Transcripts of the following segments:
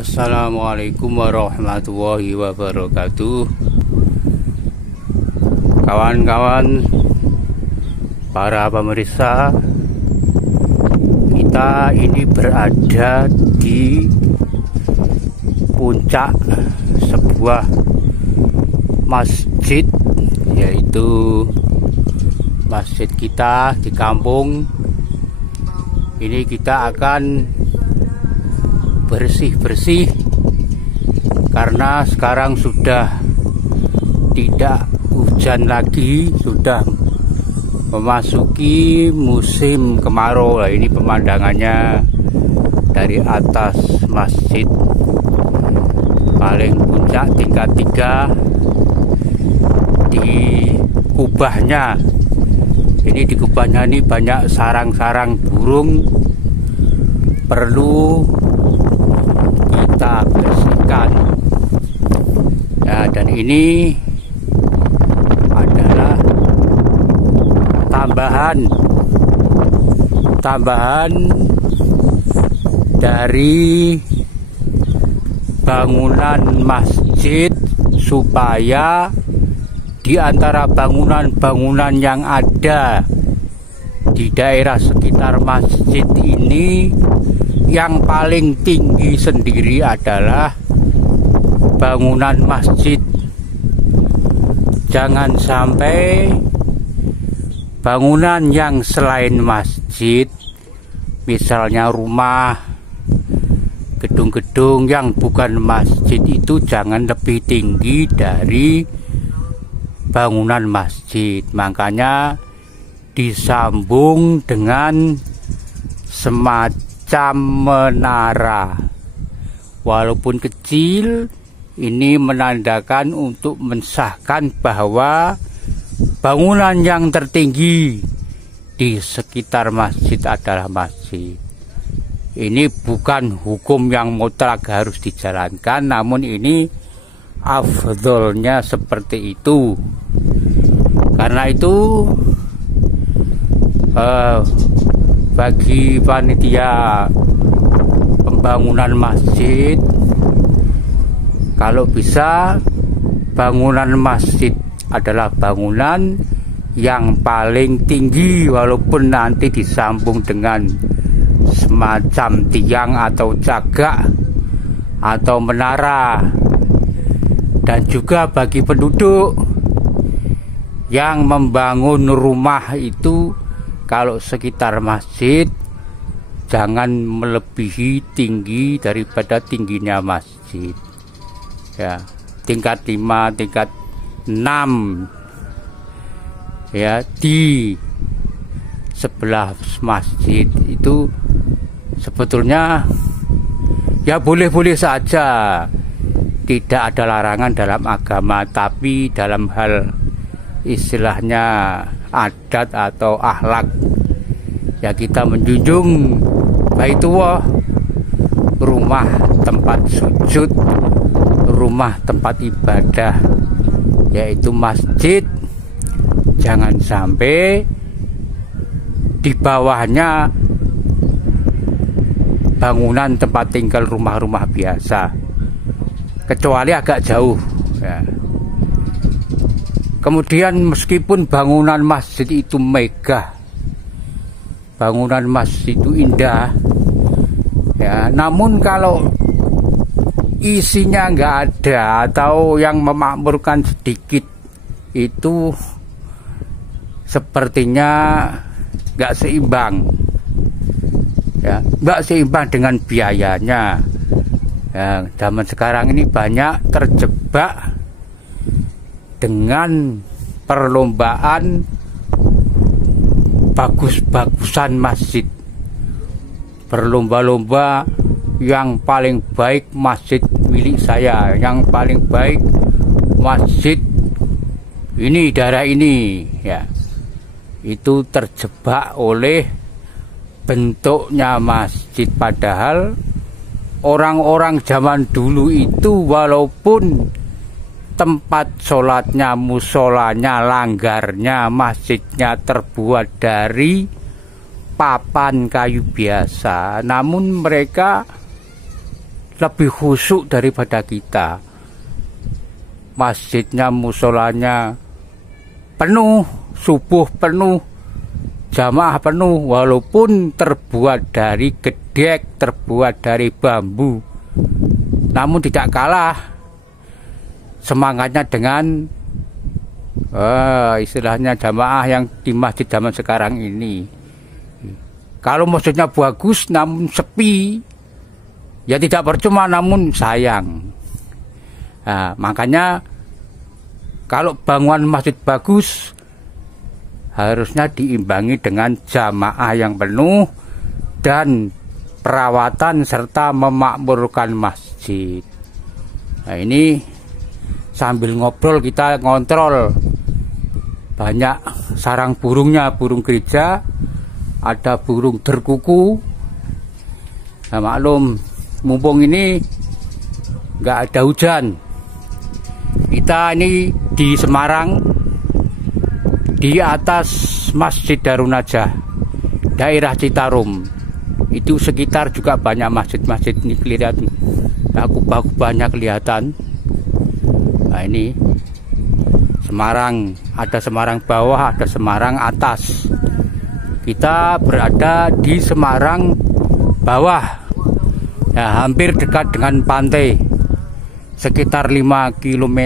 Assalamualaikum warahmatullahi wabarakatuh. Kawan-kawan, para pemirsa, kita ini berada di puncak sebuah masjid, yaitu masjid kita di kampung. Ini kita akan bersih-bersih karena sekarang sudah tidak hujan lagi, sudah memasuki musim kemarau. Nah, ini pemandangannya dari atas masjid paling puncak tingkat 3 di kubahnya. Ini di kubahnya ini banyak sarang-sarang burung, perlu kita bersihkan. Nah, dan ini adalah tambahan dari bangunan masjid, supaya di antara bangunan-bangunan yang ada di daerah sekitar masjid ini, yang paling tinggi sendiri adalah bangunan masjid. Jangan sampai bangunan yang selain masjid, misalnya rumah, gedung-gedung yang bukan masjid, itu jangan lebih tinggi dari bangunan masjid. Makanya disambung dengan semacam menara, walaupun kecil. Ini menandakan untuk mensahkan bahwa bangunan yang tertinggi di sekitar masjid adalah masjid. Ini bukan hukum yang mutlak harus dijalankan, namun ini afdolnya seperti itu. Karena itu bagi panitia pembangunan masjid, kalau bisa bangunan masjid adalah bangunan yang paling tinggi, walaupun nanti disambung dengan semacam tiang atau cagak atau menara. Dan juga bagi penduduk yang membangun rumah itu, kalau sekitar masjid jangan melebihi tinggi daripada tingginya masjid. Ya, tingkat 5, tingkat 6 ya, di sebelah masjid itu sebetulnya ya boleh-boleh saja, tidak ada larangan dalam agama. Tapi dalam hal istilahnya adat atau akhlak, ya kita menjunjung baitullah, rumah tempat sujud, rumah tempat ibadah, yaitu masjid. Jangan sampai di bawahnya bangunan tempat tinggal rumah-rumah biasa, kecuali agak jauh ya. Kemudian meskipun bangunan masjid itu megah, bangunan masjid itu indah ya, namun kalau isinya nggak ada atau yang memakmurkan sedikit, itu sepertinya nggak seimbang ya, nggak seimbang dengan biayanya ya. Zaman sekarang ini banyak terjebak dengan perlombaan bagus-bagusan masjid, berlomba-lomba yang paling baik masjid milik saya, yang paling baik masjid ini daerah ini ya. Itu terjebak oleh bentuknya masjid, padahal orang-orang zaman dulu itu walaupun tempat sholatnya, musolanya, langgarnya, masjidnya terbuat dari papan kayu biasa, namun mereka lebih khusyuk daripada kita. Masjidnya, musolanya penuh, subuh penuh, jamaah penuh, walaupun terbuat dari gedek, terbuat dari bambu, namun tidak kalah semangatnya dengan istilahnya jamaah yang di masjid zaman sekarang ini. Kalau masjidnya bagus namun sepi, ya tidak percuma, namun sayang. Nah, makanya kalau bangunan masjid bagus harusnya diimbangi dengan jamaah yang penuh dan perawatan serta memakmurkan masjid. Nah, ini sambil ngobrol kita ngontrol. Banyak sarang burungnya, burung gereja, ada burung derkuku. Nah, maklum, mumpung ini nggak ada hujan, kita ini di Semarang, di atas Masjid Darun Najah, daerah Citarum. Itu sekitar juga banyak masjid-masjid ini kelihatan, baku-baku banyak kelihatan. Nah, ini Semarang, ada Semarang bawah, ada Semarang atas. Kita berada di Semarang bawah, ya, hampir dekat dengan pantai, sekitar 5 km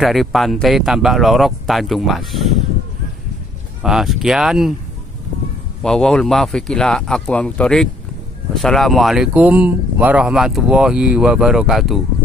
dari pantai Tambak Lorok, Tanjung Mas. Nah, sekian. Wallahul muwaffiq ila aqwamit thoriq. Wassalamualaikum warahmatullahi wabarakatuh.